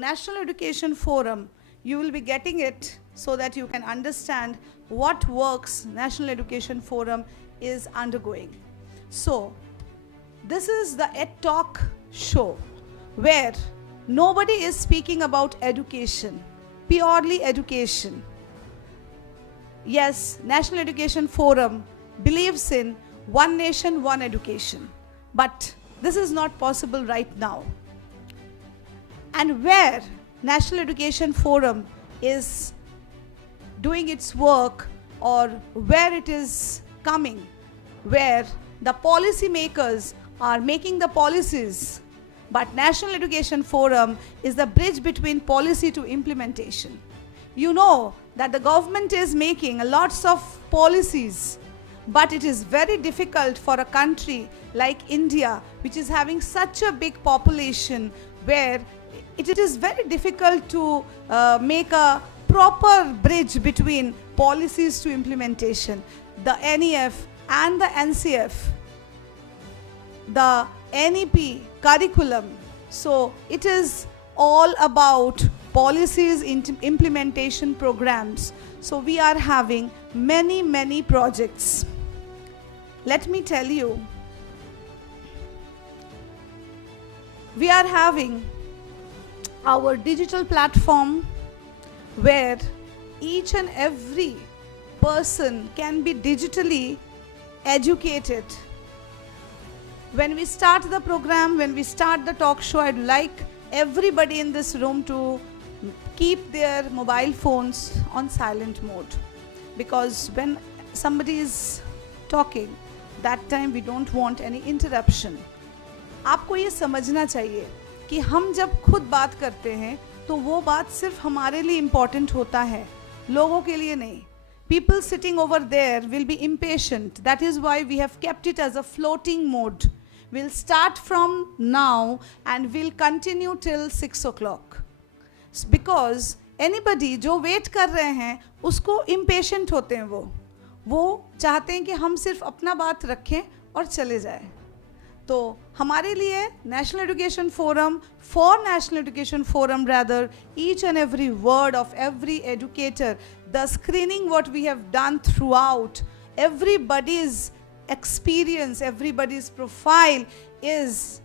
National Education Forum, you will be getting it so that you can understand what works National Education Forum is undergoing. So, this is the Ed Talk show where nobody is speaking about education, purely education. Yes, National Education Forum believes in one nation, one education. But this is not possible right now. And where National Education Forum is doing its work, or where it is coming, where the policy makers are making the policies, but National Education Forum is the bridge between policy to implementation. You know that the government is making lots of policies, but it is very difficult for a country like India, which is having such a big population, where it is very difficult to make a proper bridge between policies to implementation. The NEF and the NCF, the NEP curriculum. So it is all about policies, implementation programs. So we are having many projects. Let me tell you, we are having our digital platform where each and every person can be digitally educated. When we start the program, when we start the talk show, I'd like everybody in this room to keep their mobile phones on silent mode, because when somebody is talking, that time we don't want any interruption. आपको ये समझना चाहिए कि हम जब खुद बात करते हैं तो वो बात सिर्फ हमारे लिए इम्पॉर्टेंट होता है, लोगों के लिए नहीं. People sitting over there will be impatient. That is why we have kept it as a floating mode. We'll start from now and we'll continue till 6 o'clock. Because anybody जो वेट कर रहे हैं उसको impatient होते हैं, वो चाहते हैं कि हम सिर्फ अपना बात रखें और चले जाएं. तो हमारे लिए national education forum, for national education forum rather, each and every word of every educator, the screening what we have done throughout, everybody's experience, everybody's profile is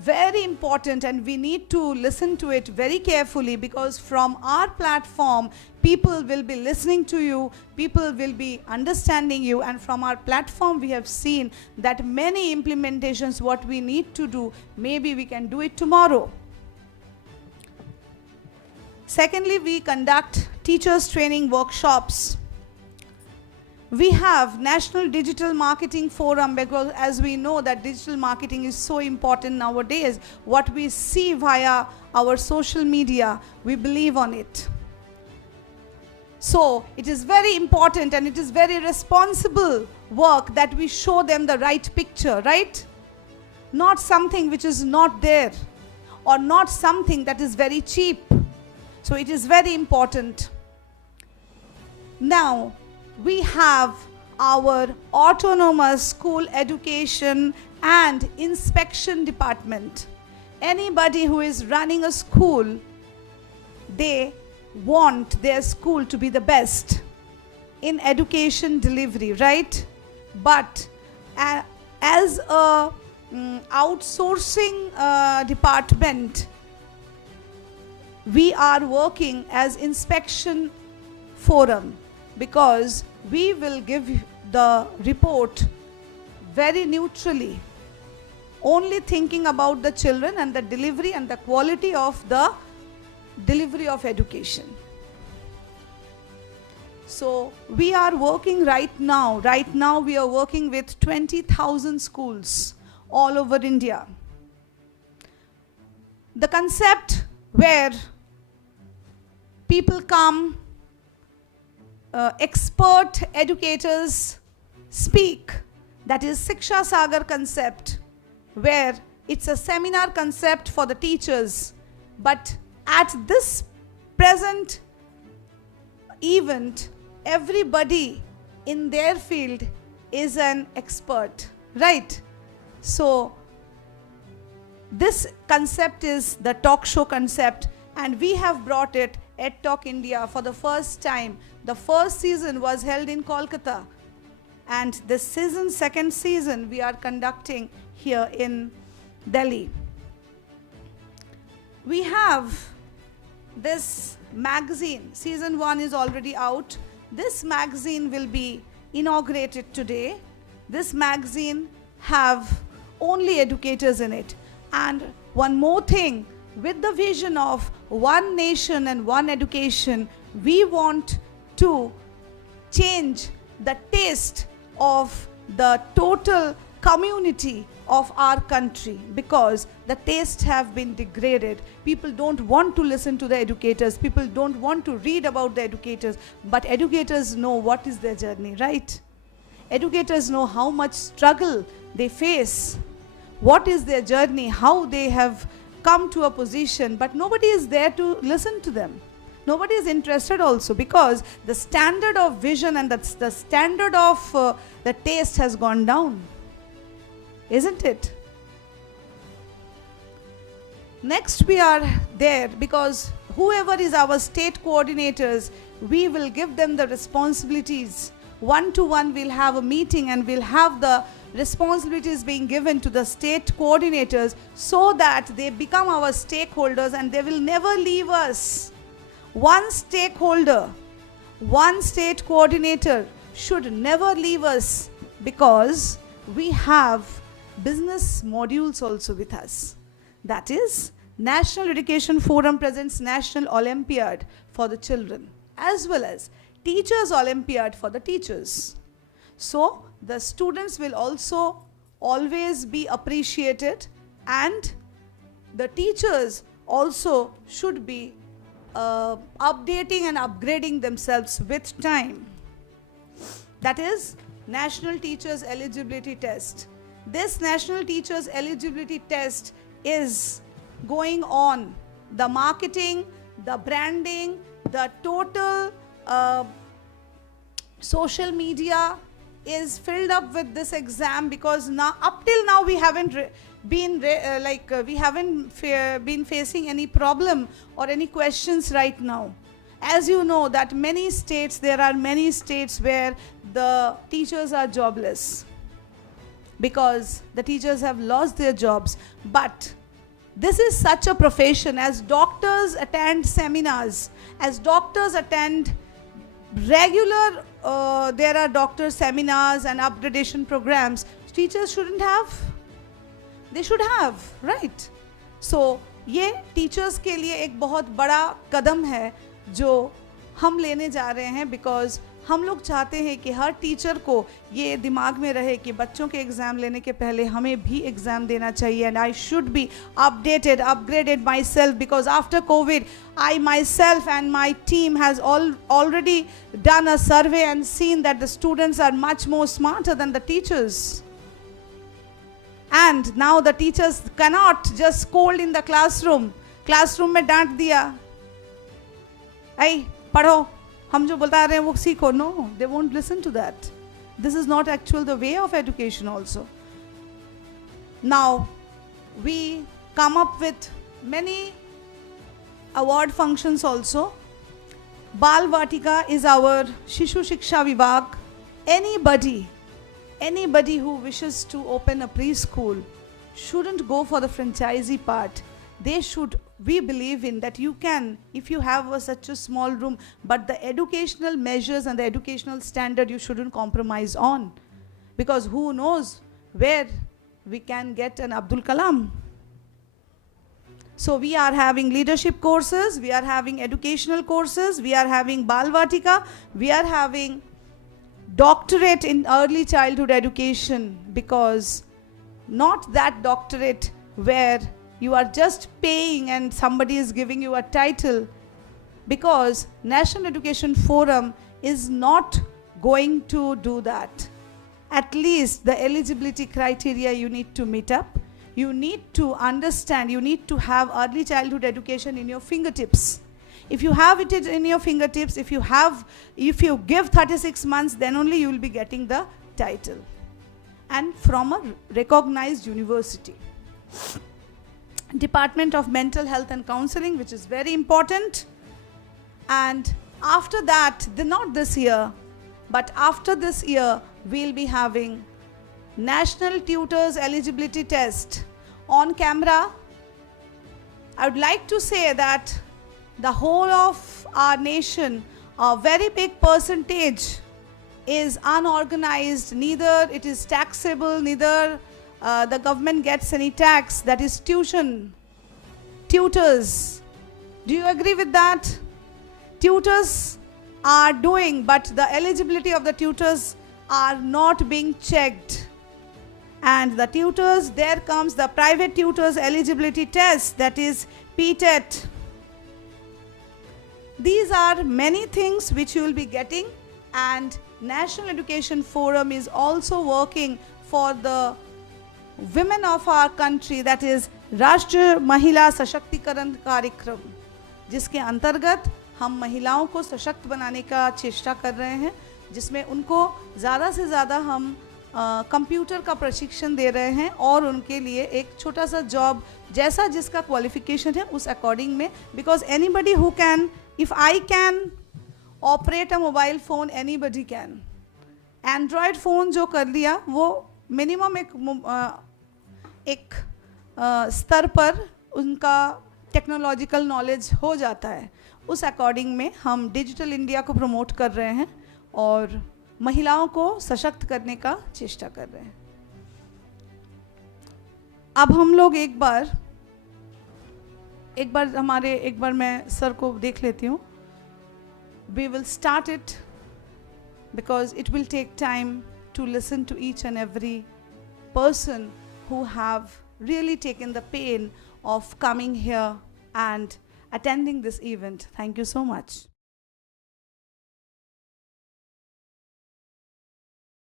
very important, and we need to listen to it very carefully, because from our platform people will be listening to you, people will be understanding you, and from our platform we have seen that many implementations what we need to do, maybe we can do it tomorrow. Secondly, we conduct teachers training workshops. We have National Digital Marketing Forum, because as we know that digital marketing is so important nowadays. What we see via our social media, we believe on it. So it is very important and it is very responsible work that we show them the right picture, right? Not something which is not there, or not something that is very cheap. So it is very important. Now, we have our autonomous school education and inspection department. Anybody who is running a school, they want their school to be the best in education delivery, right? But as a outsourcing department, we are working as inspection forum, because we will give the report very neutrally, only thinking about the children and the delivery and the quality of the delivery of education. So we are working right now we are working with 20,000 schools all over India. The concept where people come, expert educators speak, that is Shiksha Sagar concept, where it's a seminar concept for the teachers, but at this present event, everybody in their field is an expert, right? So this concept is the talk show concept, and we have brought it, EdTalk India, for the first time. The first season was held in Kolkata, and this season, second season, we are conducting here in Delhi. We have this magazine. Season 1 is already out. This magazine will be inaugurated today. This magazine have only educators in it. And one more thing, with the vision of one nation and one education, we want to change the taste of the total community of our country, because the tastes have been degraded. People don't want to listen to the educators. People don't want to read about the educators. But educators know what is their journey, right? Educators know how much struggle they face, what is their journey, how they have come to a position, but nobody is there to listen to them. Nobody is interested also, because the standard of vision and the standard of the taste has gone down. Isn't it? Next, we are there because whoever is our state coordinators, we will give them the responsibilities. One to one, we'll have a meeting and we'll have the responsibilities being given to the state coordinators, so that they become our stakeholders and they will never leave us. One stakeholder, one state coordinator should never leave us, because we have business modules also with us. That is, National Education Forum presents National Olympiad for the children, as well as Teachers Olympiad for the teachers. So the students will also always be appreciated, and the teachers also should be updating and upgrading themselves with time. That is National Teachers Eligibility Test. This National Teachers Eligibility Test is going on. The marketing, the branding, the total social media is filled up with this exam, because now, up till now, we haven't been facing any problem or any questions right now. As you know that there are many states where the teachers are jobless, because the teachers have lost their jobs. But this is such a profession. As doctors attend seminars, as doctors attend regular, there are doctor seminars and upgradation programs. Teachers shouldn't have. They should have, right? So ये teachers के लिए एक बहुत बड़ा कदम है जो हम लेने जा रहे हैं, because हम लोग चाहते हैं कि हर टीचर को ये दिमाग में रहे कि बच्चों के एग्ज़ाम लेने के पहले हमें भी एग्ज़ाम देना चाहिए. And I should be upgraded myself, because after COVID, I myself and my team has already done a survey and seen that the students are much more smarter than the teachers. And now the teachers cannot just scold in the classroom. Classroom में डांट दिया, ऐ पढ़ो, हम जो बता रहे हैं वो सीखो. No, they won't listen to that. This is not actual the way of education also. Now, we come up with many award functions also. Bal Vatika is our Shishu Shiksha Vibhag. Anybody who wishes to open a preschool shouldn't go for the franchisee part. We believe in that you can, if you have such a small room, but the educational measures and the educational standard you shouldn't compromise on, because who knows where we can get an Abdul Kalam. So we are having leadership courses, we are having educational courses, we are having Bal Vatika, we are having doctorate in early childhood education, because not that doctorate where you are just paying and somebody is giving you a title, because National Education Forum is not going to do that. At least the eligibility criteria you need to meet up. You need to understand, you need to have early childhood education in your fingertips. If you have it in your fingertips, if you give 36 months, then only you will be getting the title, and from a recognized university. Department of Mental Health and Counseling, which is very important. And after that, not this year, but after this year, we'll be having National Tutors Eligibility Test on camera. I would like to say that the whole of our nation, a very big percentage is unorganized, neither it is taxable, neither the government gets any tax, that is tutors. Do you agree with that? Tutors are doing, but the eligibility of the tutors are not being checked. And the tutors, there comes the private tutors eligibility test, that is PTET. These are many things which you will be getting, and National Education Forum is also working for the women of our country, that is राष्ट्रीय महिला सशक्तिकरण कार्यक्रम, जिसके अंतर्गत हम महिलाओं को सशक्त बनाने का चेष्टा कर रहे हैं, जिसमें उनको ज़्यादा से ज़्यादा हम कंप्यूटर का प्रशिक्षण दे रहे हैं और उनके लिए एक छोटा सा जॉब जैसा जिसका क्वालिफिकेशन है उस अकॉर्डिंग में, because anybody who can, if I can operate a mobile phone, anybody can. Android phone जो कर लिया वो मिनिमम एक स्तर पर उनका टेक्नोलॉजिकल नॉलेज हो जाता है. उस अकॉर्डिंग में हम डिजिटल इंडिया को प्रमोट कर रहे हैं और महिलाओं को सशक्त करने का चेष्टा कर रहे हैं. अब हम लोग एक बार मैं सर को देख लेती हूँ. We will start it because it will take time to listen to each and every person who have really taken the pain of coming here and attending this event. Thank you so much.